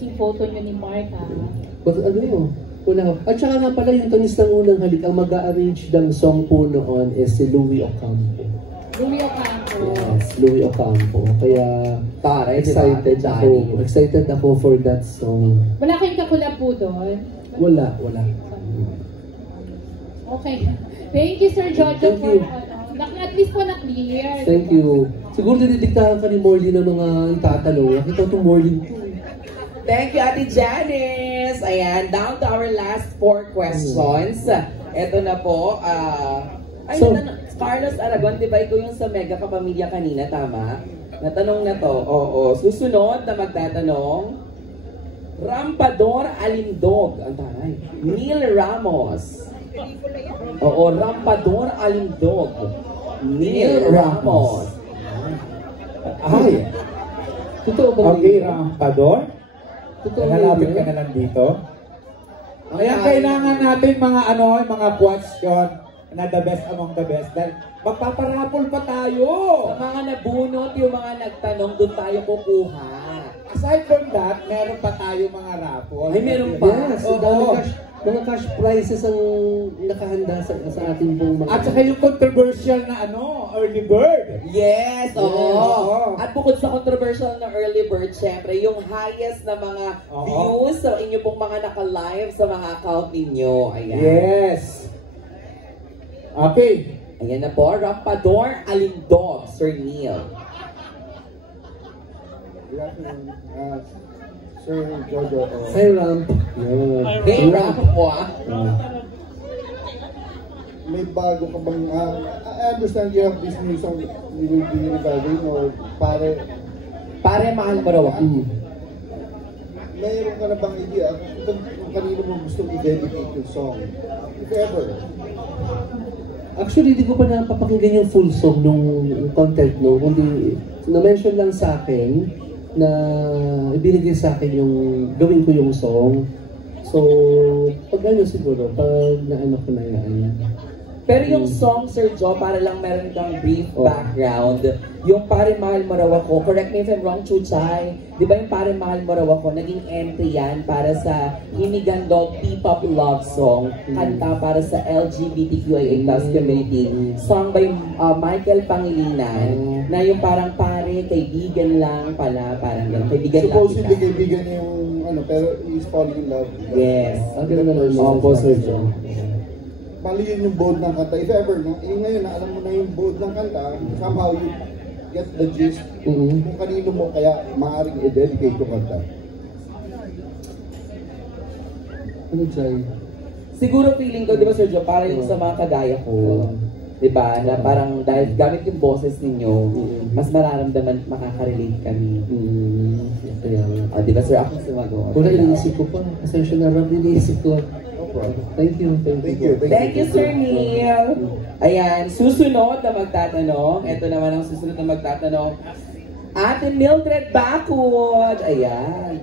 Yung photo nyo ni Mark, ha? But ano yun? At saka nga pala yung tanis ng unang halik, ang mag-a-arrange ng song po noon is si Louie Ocampo. Louie Ocampo. Yes, Louie Ocampo. Kaya excited ako. Excited ako for that song. Wala kayong kakulab po doon? Wala. Okay. Thank you, Sir Jojo, Thank you. at least po na-clear. Thank you. Siguro didiktahan ka ni Morley ng mga tatanong. Nakita itong Morley ko. Thank you, Ate Janice. Ayan, down to our last 4 questions. Ito na po. Carlos Aragon, di ba ikaw yung sa Mega Kapamilya kanina, tama? Natanong na to. Oo. Susunod na magtatanong, Rampador Alindog. Ang taray. Neil Ramos. Oo, Rampador Alindog. Neil Ramos. Ay! Totoo ba? Okay, Rampador? Nalalapit ka na lang dito. Kaya kailangan natin mga question na the best among the best. Dahil magpaparapol pa tayo. Sa mga nabunot, yung mga nagtanong, doon tayo kukuha. Aside from that, meron pa tayo mga raffle. Ay, meron pa? Yes, mga cash prizes ang nakahanda sa ating pong mga... At saka yung controversial na early bird. Yes, oo. At bukod sa controversial na early bird, syempre, yung highest na mga views sa inyo pong mga naka-live sa mga account ninyo. Ayan. Yes. Okay. Ayan na po, Rampador Alindog, Sir Neil. Good afternoon, Sir Jojo. Hi, Ram. Hey, Ram po May bago ka bang, I understand you have this new song you will be recording or Pare mahal mo raw ako. Mayroon ka na bang idea kung kanino mo gusto i-dedicate yung song? If ever. Actually, di ko pa napapakinggan yung full song nung content, no? Kundi, na-mention lang sa akin na ibinigay sa akin yung gawin ko yung song. So, pag siguro, pag naano ko na yan. Pero yung song, Sir Jo, para lang meron kang brief background, yung Pare Mahal Mo Raw Ako, correct me if I'm wrong, Chuchay, di ba yung Pare Mahal Mo Raw Ako, naging entry yan para sa Hinigandog P-pop love song, kanta para sa LGBTQIA+ community, song by Michael Pangilinan, na yung parang pare, kaibigan lang pala, parang gano'n, kaibigan lang Supposedly kita. kaibigan niya yung pero he's falling in love. Yes. Opo, Sir Jo. Bali yun yung bold ng kanta. If ever, ngayon na alam mo na yung bold ng kanta, somehow you get the gist kung kanino mo kaya maaaring i-dedicate yung kanta. Ano, Jai? Siguro feeling ko, di ba Sir Jo, para yung sa mga kagaya ko, di ba, na parang dahil gamit yung boses ninyo, mas mararamdaman, makaka-relate kami. Di ba Sir, ako sumagot. Wala, iniisip ko pa. Asensya na Ram, iniisip ko. Thank you. Thank you, Sir Neil. Ayan, susunod na magtatanong. Ito naman ang susunod na magtatanong. Ate Mildred Bacud. Ayan.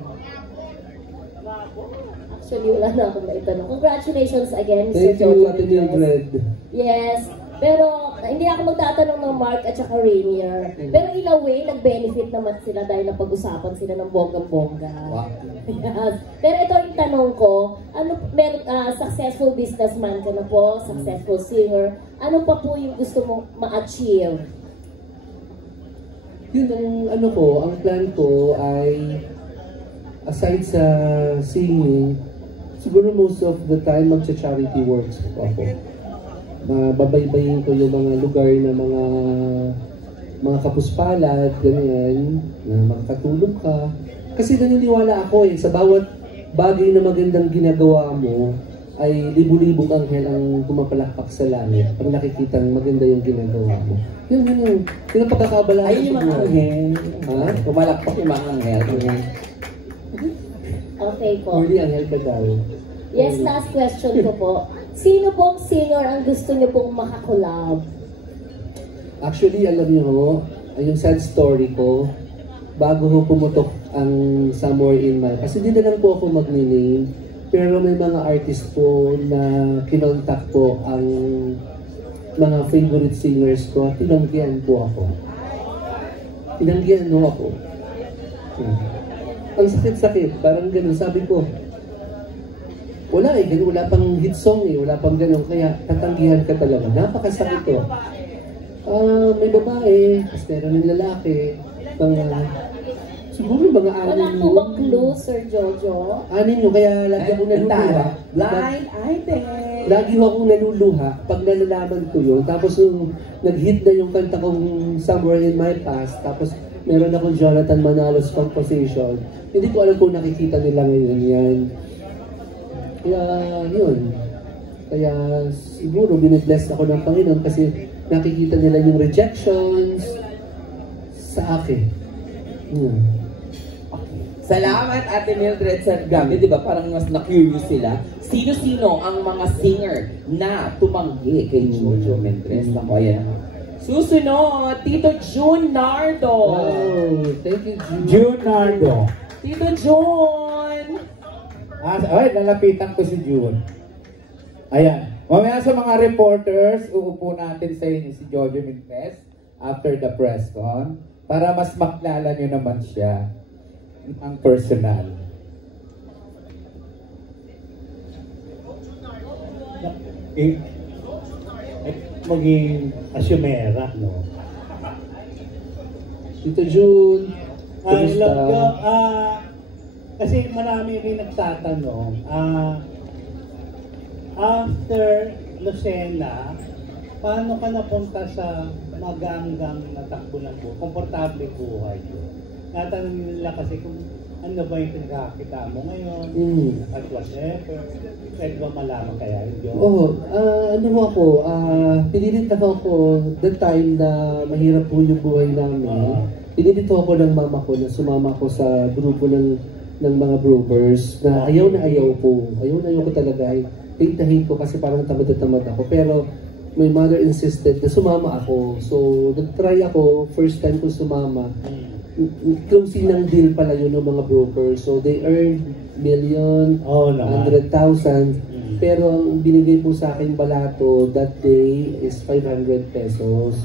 Actually, wala na akong maitanong. Congratulations again, Thank Sir you, Jojo. Ate Mildred. Yes. Pero, hindi ako magtatanong ng Mark at saka Rainier. Pero in a way, nag-benefit naman sila dahil napag-usapan sila ng bonggang-bongga. Yes. Pero ito yung tanong ko, successful businessman ka na po, successful singer, ano pa po yung gusto mong ma-achieve? Yun ang plan ko ay aside sa singing, siguro most of the time magcha-charity works ako. Babaybayin ko yung mga lugar na mga kapuspalad, ganyan, na makakatulong ka. Kasi naniniwala ako sa bawat bagay na magandang ginagawa mo, ay libu-libong anghel ang pumapalakpak sa langit pag nakikita maganda yung ginagawa mo. Yun ang pagkakabalaan. Ayun yung mga anghel. Ha? Pumalakpak yung mga anghel. Okay po. Hindi anghel ka daw. Yes, last question ko po. Sino pong singer ang gusto niyo pong makakolab? Actually, alam niyo ho, yung sad story ko, bago ho pumutok ang Somewhere in My... Kasi di na lang po ako mag-name, pero may mga artist po na kinontak po ang mga favorite singers ko at tinanggihan po ako. Tinanggihan ho ako. ang sakit-sakit, parang ganun. Sabi ko, wala eh, ganun, wala pang hit song eh, wala pang ganun, kaya tatanggihan ka talaga. Napakasakit to. May babae, tapos meron ng lalaki, siguro mga Wala anin po bang clue, Sir Jojo? Anin yun, kaya lagi ako naluluha. Blind item. Lagi ako naluluha pag nalalaman ko yun. Tapos yung nag-hit na yung kanta kong Somewhere in My Past, tapos meron akong Jonathan Manalos composition. Hindi ko alam kung nakikita nila ngayon yan. Kaya yun. Kaya siguro binibless ako ng Panginoon kasi nakikita nila yung rejections sa akin. Salamat, Ate Mildred, sa gabi, di ba? Parang mas na-curious sila. Sino-sino ang mga singer na tumanggi kay Jojo Mendrez? Ako, ayan. Susunod, Tito June Nardo. Oh, thank you, June. June Nardo. Tito June. Ay, lalapitan ko si June. Ayan. Mamaya sa mga reporters, uupo natin sa inyo si Jojo Mendrez after the press con para mas makilala nyo naman siya ang personal. Maging asyumera, no? Tito June, I kumusta? love you. Kasi marami rin nagtatanong, after Lucena, paano ka napunta sa maganggang na takbo ng buhay, komportable buhay? Natanong nila kasi kung ano ba yung pinakakita mo ngayon, at whatever, pwede ba malaman kaya yun? Ano ako, pinilit na ako the time na mahirap po yung buhay namin. Pinilit ako ng mama ko na sumama ko sa grupo ng mga brokers na ayaw ko. Ayaw ko talaga. Hate ko kasi parang tamad na tamad ako. Pero my mother insisted na sumama ako. So, nag-try ako, first time ko sumama. Closing ng deal pala yun ng mga brokers. So, they earned million, 100,000. Pero ang binigay po sa akin balato that day is 500 pesos.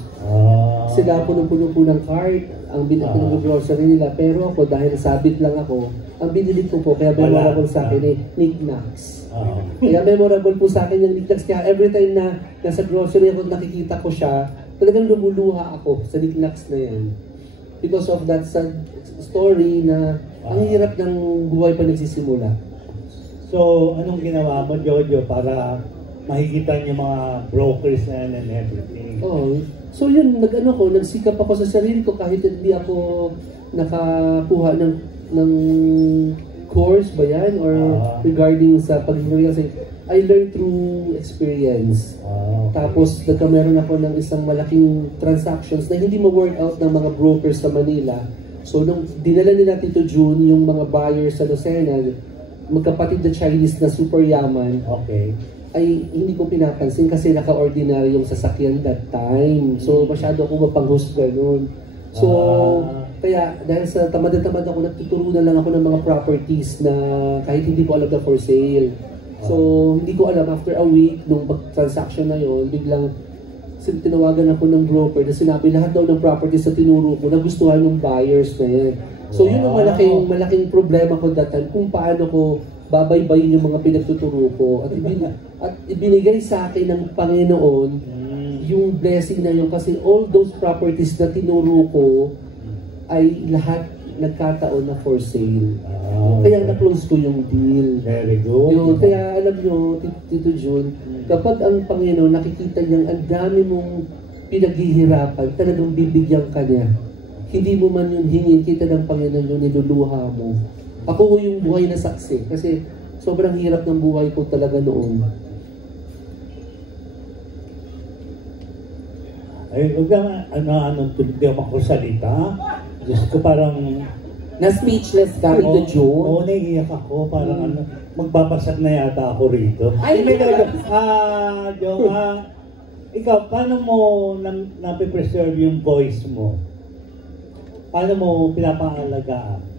Sila punong-puno po ng card, ang pinag-grocery nila. Pero ako, dahil sabit lang ako, ang binili ko po, kaya memorable sa akin eh, knickknacks. Kaya memorable po sa akin yung knickknacks. Kaya every time na nasa grocery ako, nakikita ko siya, talagang lumuluha ako sa knickknacks na yan. Because of that sad story na ang hirap ng buhay pa nagsisimula. So, anong ginawa mo, Jojo, para makikita niyo mga brokers na yan and everything? So yun, nagsikap ako sa sarili ko kahit hindi ako nakakuha ng course ba yan or regarding sa pag-realize. I learned through experience. Tapos nagkameron ako ng isang malaking transactions na hindi ma-work out ng mga brokers sa Manila. So nung dinala nila Tito June yung mga buyers sa Lucena, magkapatid na Chinese na super yaman, ay hindi ko pinapansin kasi naka-ordinary yung sasakyan that time. So masyado ako mapanghusga nun. So kaya dahil sa tamad ako, nagtuturo na lang ako ng mga properties na kahit hindi ko alam na for sale. So hindi ko alam, after a week nung transaction na yon, biglang tinawagan ako ng broker na sinabi lahat daw ng properties na tinuro ko nagustuhan ng buyers na yan. So yun ang malaking problema ko that time, kung paano ko babaybayin yung mga pinagtuturo ko at ibinigay sa akin ng Panginoon yung blessing na yun kasi all those properties na tinuro ko ay lahat nagkataon na for sale. Kaya na-close ko yung deal. Very good. Yun, kaya alam nyo, Tito June, kapag ang Panginoon nakikita niyang ang dami mong pinaghihirapan, talagang bibigyan ka niya. Hindi mo man yun hingin, kita ng Panginoon yung niluluha mo. Ako yung buhay na saksi kasi sobrang hirap ng buhay ko talaga noon. Ay, huwag na, tulig di ako salita. Diyos ko parang... Na-speechless ka, Tito June? Oo, naiiyak ako. Parang magbabasag na yata ako rito. Ay, Jong, ikaw, paano mo napipreserve yung voice mo? Paano mo pinapaalagaan?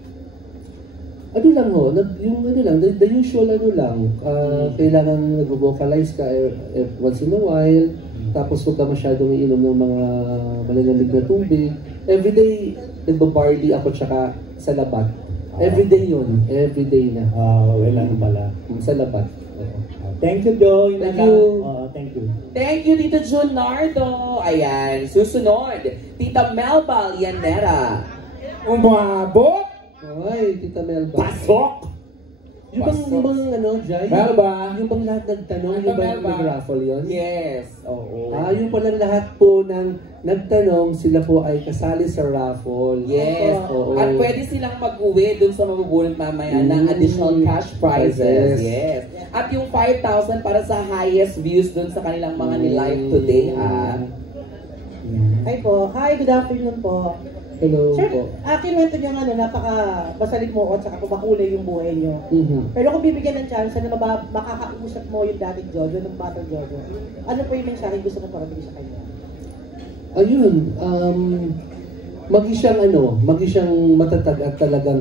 The usual kailangan nag-vocalize ka once in a while, tapos huwag ka masyadong iinom ng mga malalamig na tubig. Everyday, nagbabarley ako tsaka sa labat. Everyday yun. Everyday na. Well, ano pala. Sa labat. Thank you, Joy. Thank you. Thank you. Thank you, Tito Junardo. Ayan, susunod. Tita Melba Llanera. Umabot! Ay, Tita Melba. Pasok! Yung bang ano, Jai? Melba. Yung bang lahat nagtanong, yung bang nag-raffle yun? Yes. Oo. Yung pala lahat po ng nagtanong, sila po ay kasali sa raffle. Yes. Oo. At pwede silang mag-uwi dun sa mabubunot mamaya ng additional cash prizes. Yes. At yung 5,000 para sa highest views dun sa kanilang mga ni-live today, ha? Hi po. Hi, good afternoon po. Hello Sir, po. kinuwento niyo nga napaka-basalig mo at saka kumakulay yung buhay niyo. Pero kung bibigyan ng chance na makakausap mo yung dating Jojo, ng batang Jojo, ano po yung mensahe gusto mo parating sa kanya? Ayun, magi siyang matatag at talagang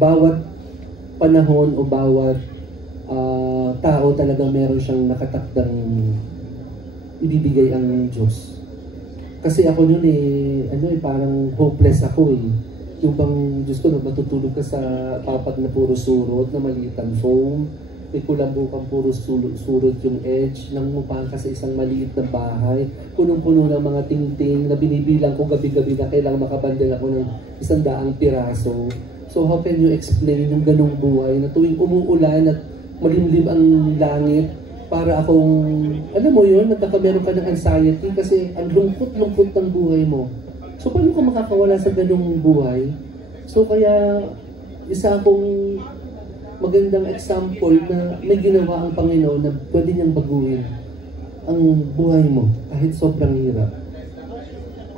bawat panahon o bawat tao talagang meron siyang nakatakdang ibibigay ang Diyos. Kasi ako noon parang hopeless ako eh. Yung bang, Diyos ko, matutulog ka sa papat na puro surot, na maliit ang foam, may kulambukang puro surot yung edge, nang mupahan ka sa isang maliit na bahay, punong-puno ng mga tingting na binibilang ko gabi-gabi na kailangan makabandel ako ng 100 piraso. So how can you explain yung ganong buhay na tuwing umuulan at malimlim ang langit, para akong, alam mo yun, meron ka ng anxiety kasi ang lungkot-lungkot ng buhay mo. So, paano ka makakawala sa ganung buhay? So, kaya, isa akong magandang example na may ginawa ang Panginoon na pwede niyang baguhin ang buhay mo kahit sobrang hirap.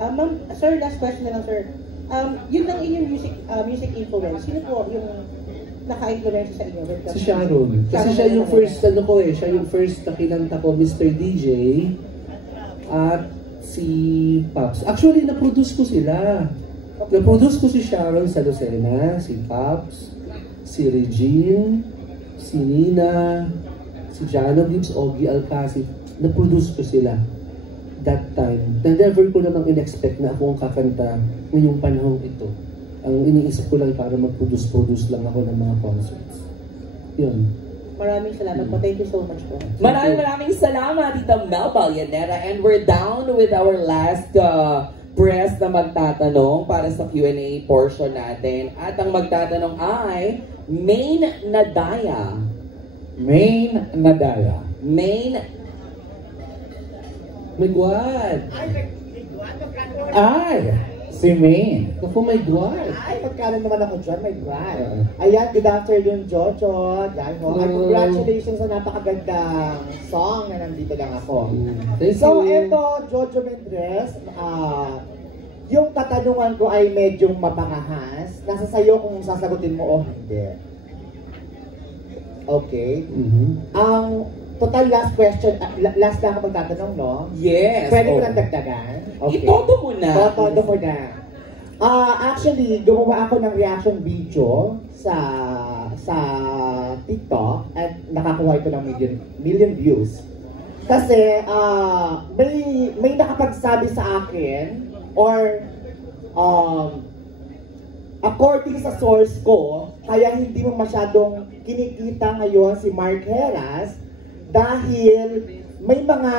Ma'am, sir, last question na lang, sir. Yun lang inyong music influence. Sino po yung naka-influence sa inyo? Si Sharon. Kasi siya yung first, siya yung first na kinanta ko, Mr. DJ, at si Pops. Actually, na-produce ko sila. Na-produce ko si Sharon sa Lucena, si Pops, si Regine, si Nina, si Jano Gibbs, Ogie Alcacid. Na-produce ko sila that time. Never ko namang in-expect na ako ang kakanta ngayong panahon ito. Ang iniisip ko lang para mag-produce lang ako ng mga concerts. Yun. Maraming salamat po. Thank you so much po. Maraming salamat, Tita Melba Llanera. And we're down with our last press na magtatanong para sa Q&A portion natin. At ang magtatanong ay Main Nadaya. Main Nadaya. My God! Ay! Si Main. Ako, my God! Ay, pagkano naman ako dyan, my God. Ayan, good afternoon, Jojo. At congratulations sa napakagandang song na nandito lang ako. Thank So, you. eto, Jojo Mendres, yung katanungan ko ay medyo mapangahas. Nasa sayo kung sasagutin mo o hindi. Okay. Ang total last question, last na ako magtatanong, no? Yes. Pwede ko lang dagdagan? Okay. Itodo mo na. Itodo ko na. Actually, gumawa ako ng reaction video sa TikTok at nakakuha ito ng million views. Kasi may nakapagsabi sa akin or according sa source ko, kaya hindi mo masyadong kinikita ngayon si Mark Heras dahil may mga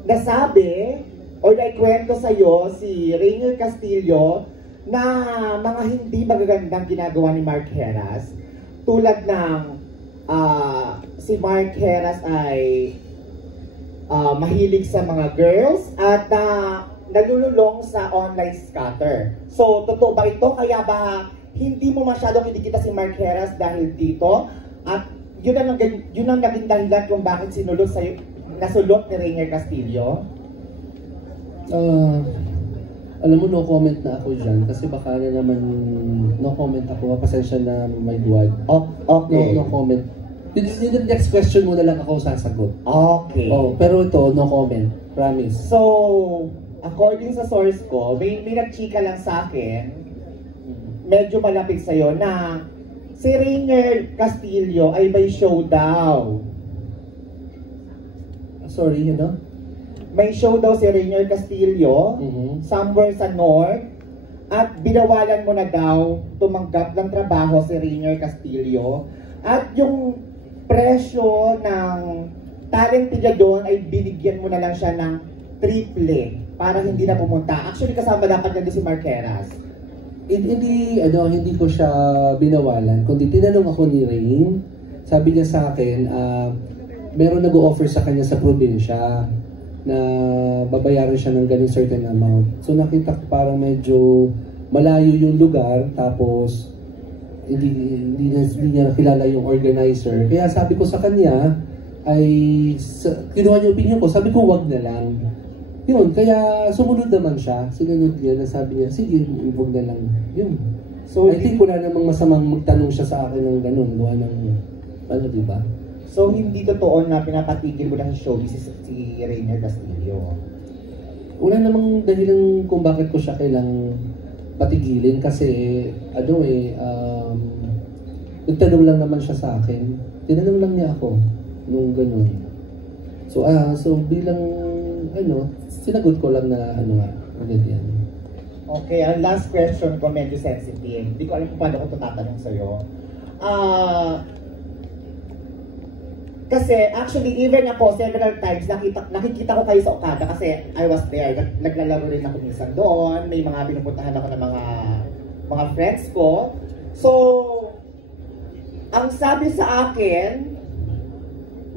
nasabi o naikwento sa'yo si Rainier Castillo na mga hindi magagandang ginagawa ni Mark Heras. Tulad ng si Mark Heras ay mahilig sa mga girls at nalululong sa online scatter. So, totoo ba ito? Kaya ba hindi mo masyadong kinikita si Mark Heras dahil dito? At yun ang naging dahilan kung bakit nasulot ni Rainier Castillo? Alam mo, no comment na ako dyan kasi baka na naman no comment ako. Pasensya na, my God. Okay. No comment. Yung next question mo na lang ako sasagot. Okay. Pero ito, no comment. Promise. So, according sa source ko, may nagchika lang sa akin, medyo malapit sa'yo, na si Rainier Castillo ay may show daw. Sorry, may show daw si Rainier Castillo, somewhere sa North, at binawalan mo na daw tumanggap ng trabaho si Rainier Castillo. At yung presyo ng talent niya doon ay binigyan mo na lang siya ng triple para hindi na pumunta. Actually, kasama dapat niya doon si Mark Heras. Hindi ko siya binawalan, kundi tinanong ako ni Rain. Sabi niya sa akin, meron nag-o-offer sa kanya sa probinsya na babayaran siya ng ganun certain amount. So nakita ko parang medyo malayo yung lugar, tapos hindi niya nakilala yung organizer. Kaya sabi ko sa kanya, kinuha niya opinion ko, sabi ko wag na lang. Yun, kaya sumunod naman siya. Sinunod niya na sabi niya, sige, wag na lang. Yun. So, I think wala namang masamang magtanong siya sa akin ng ganun. Gawa ng, diba? So, hindi totoo na pinapatigil mo na sa showbiz si Rainier Castillo? Wala namang dahilan kung bakit ko siya kailang patigilin kasi, nagtanong lang naman siya sa akin. Tinanong lang niya ako nung ganun. So bilang, sinagot ko lang na, ulit yan. Okay, ang last question ko medyo sensitive. Hindi ko alam kung paano ko ito tatanong sa'yo. Kasi actually, even ako, several times, nakikita ko kayo sa Okada kasi I was there. Naglalaro rin ako minsan doon. May mga pinupuntahan ako ng mga friends ko. So, ang sabi sa akin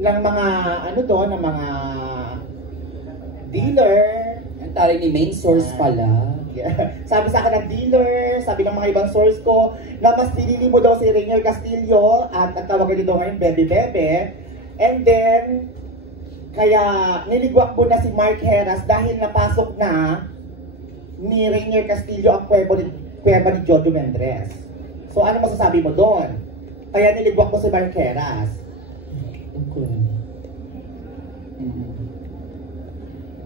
ng mga, ng mga dealer, ang tari ni main source pala. Yeah. Sabi sa akin ng dealer, sabi ng mga ibang source ko, na mas pinili mo daw si Rainier Castillo at ang tawag nito ngayon, Bebe Bebe. And then, kaya niligwak mo na si Mark Heras dahil napasok na ni Rainier Castillo ang kweba ni Jojo Mendres. So ano masasabi mo doon? Kaya niligwak mo si Mark Heras.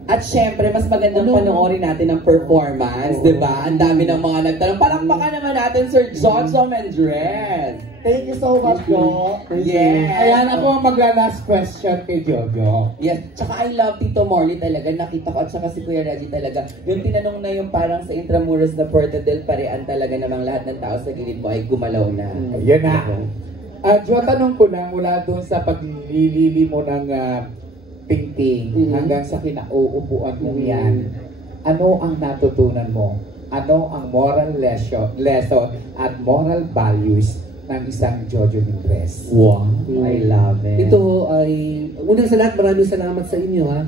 At syempre, mas magandang panoorin natin ang performance, di ba? Ang dami ng mga nagtanong. Palakpakan naman natin, Sir Jojo Mendres. Thank you so much, Jo. Yes. Ayan, ako magla-last question kay Jojo. Yes. Tsaka I love Tito Morley talaga. Nakita ko at saka si Kuya Reggie talaga. Yung tinanong na yung parang sa Intramuros na Puerto del Parean talaga namang lahat ng tao sa gilid mo ay gumalaw na. Yan na. Jo, tanong ko lang mula doon sa paglilili mo ng painting hanggang sa kinauupuan mo yan. Ano ang natutunan mo? Ano ang moral lesson at moral values ng isang Jojo Mendres? Wow. I love it. Ito ay, unang sa lahat, maraming salamat sa inyo ha.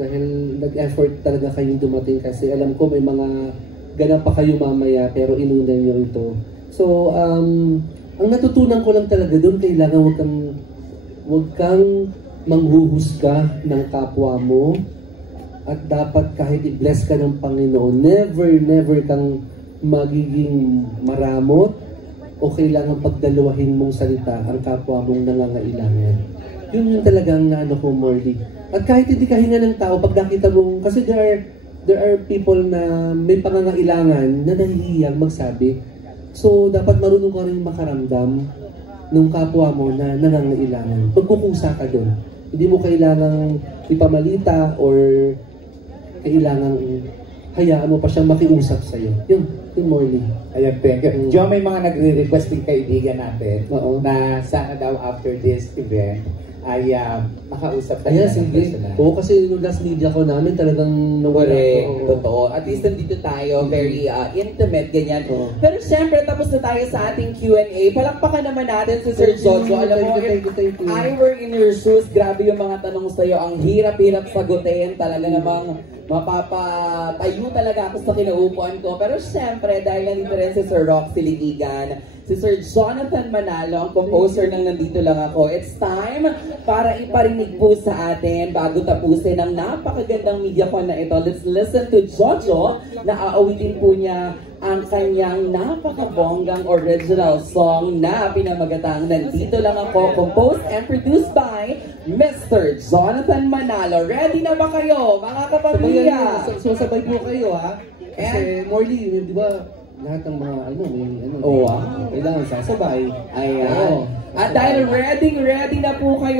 Dahil nag-effort talaga kayong dumating kasi alam ko may mga ganap pa kayo mamaya pero inuna nyo ito. So, ang natutunan ko lang talaga doon, kailangan wag kang manghuhusga ng kapwa mo at dapat kahit i-bless ka ng Panginoon, never kang magiging maramot o kailangan pagdalawahin mong salita ang kapwa mong nangangailangan. Yun yung talagang naano ko, Morley. At kahit hindi ka hinga ng tao, pag nakita mong, kasi there are people na may pangangailangan na nahihiyang magsabi. So, dapat marunong ka rin makaramdam ng kapwa mo na nangangailangan. Pagkukusa ka doon. Hindi mo kailangang ipamalita or kailangang hayaan mo pa siyang makiusap sa'yo. Yun Morley. Ayan, thank you. Jo, may mga nagre-request yung kaibigan natin na sana daw after this event ay makausap tayo. Ayan, sige. Oo, kasi yung last media ko namin talagang nawala. Totoo. At least nandito tayo, very intimate, ganyan. Pero syempre, tapos na tayo sa ating Q&A. Palakpakan naman natin si Sir Jojo. Alam mo, if I were in your shoes, grabe yung mga tanong sa'yo. Ang hirap-hirap sagutin. Talaga namang mapapatayo talaga ako sa kinaupuan ko. Pero syempre, dahil nandito rin si Sir Roxy Ligigan, si Sir Jonathan Manalo, ang composer ng Nandito Lang Ako. It's time para iparinig po sa atin bago tapusin ang napakagandang media con na ito. Let's listen to Jojo na aawitin po niya ang kanyang napakabonggang original song na pinamagatang Nandito Lang Ako, composed and produced by Mr. Jonathan Manalo. Ready na ba kayo, mga kapamilya? Sabay po kayo ha. Kasi Morley, di ba? Lahat ng mga kailangan sasabay. Ayan. At dahil ready na po kayo.